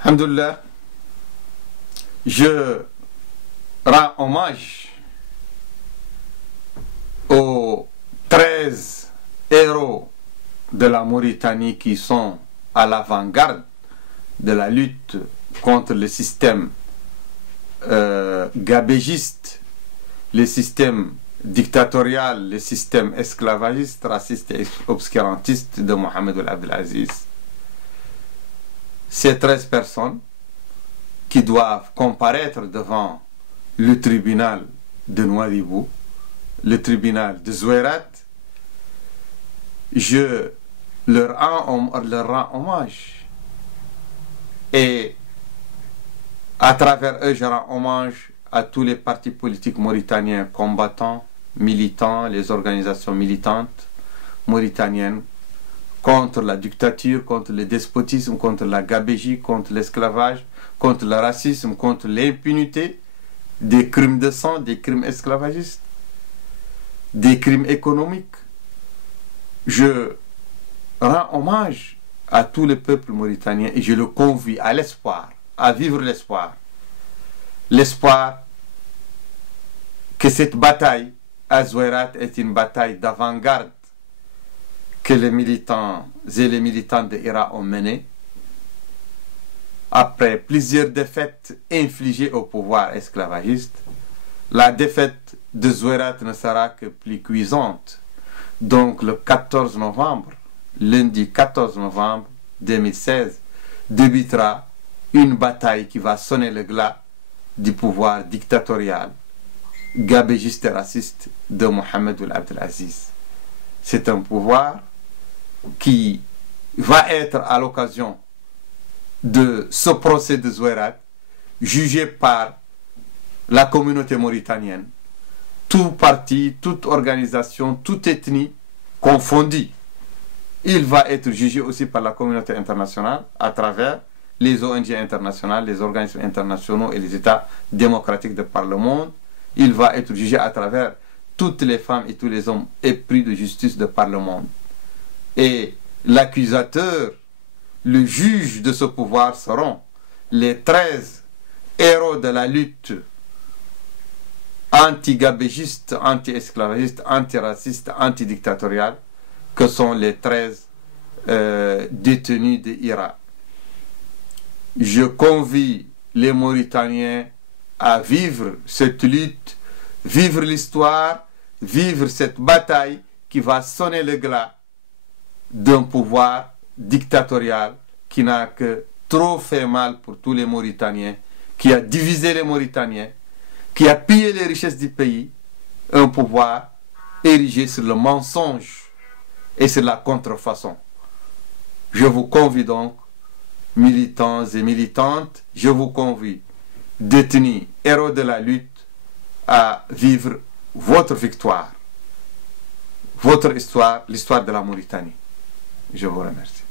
Alhamdulillah, je rends hommage aux 13 héros de la Mauritanie qui sont à l'avant-garde de la lutte contre le système gabégiste, le système dictatorial, le système esclavagiste, raciste et obscurantiste de Mohamed Abdel Aziz. Ces 13 personnes qui doivent comparaître devant le tribunal de Nouadhibou, le tribunal de Zouérat, je leur rends hommage. Et à travers eux, je rends hommage à tous les partis politiques mauritaniens combattants, militants, les organisations militantes mauritaniennes contre la dictature, contre le despotisme, contre la gabégie, contre l'esclavage, contre le racisme, contre l'impunité, des crimes de sang, des crimes esclavagistes, des crimes économiques. Je rends hommage à tout le peuple mauritanien et je le convie à l'espoir, à vivre l'espoir. L'espoir que cette bataille à Zouérat est une bataille d'avant-garde que les militants et les militantes de Hira ont menée après plusieurs défaites infligées au pouvoir esclavagiste. La défaite de Zouérat ne sera que plus cuisante. Donc le 14 novembre, lundi 14 novembre 2016, débutera une bataille qui va sonner le glas du pouvoir dictatorial, gabégiste et raciste de Mohamed Abdel Aziz. C'est un pouvoir qui va être à l'occasion de ce procès de Zouérat jugé par la communauté mauritanienne, tout parti, toute organisation, toute ethnie confondue. Il va être jugé aussi par la communauté internationale à travers les ONG internationales, les organismes internationaux et les États démocratiques de par le monde. Il va être jugé à travers toutes les femmes et tous les hommes épris de justice de par le monde. Et l'accusateur, le juge de ce pouvoir seront les 13 héros de la lutte anti-gabégiste, anti-esclavagiste, anti-raciste, anti-dictatoriale, que sont les 13 détenus de Hira. Je convie les Mauritaniens à vivre cette lutte, vivre l'histoire, vivre cette bataille qui va sonner le glas d'un pouvoir dictatorial qui n'a que trop fait mal pour tous les Mauritaniens, qui a divisé les Mauritaniens, qui a pillé les richesses du pays, un pouvoir érigé sur le mensonge et sur la contrefaçon. Je vous convie donc, militants et militantes, je vous convie, détenus, héros de la lutte, à vivre votre victoire, votre histoire, l'histoire de la Mauritanie. Je vous remercie.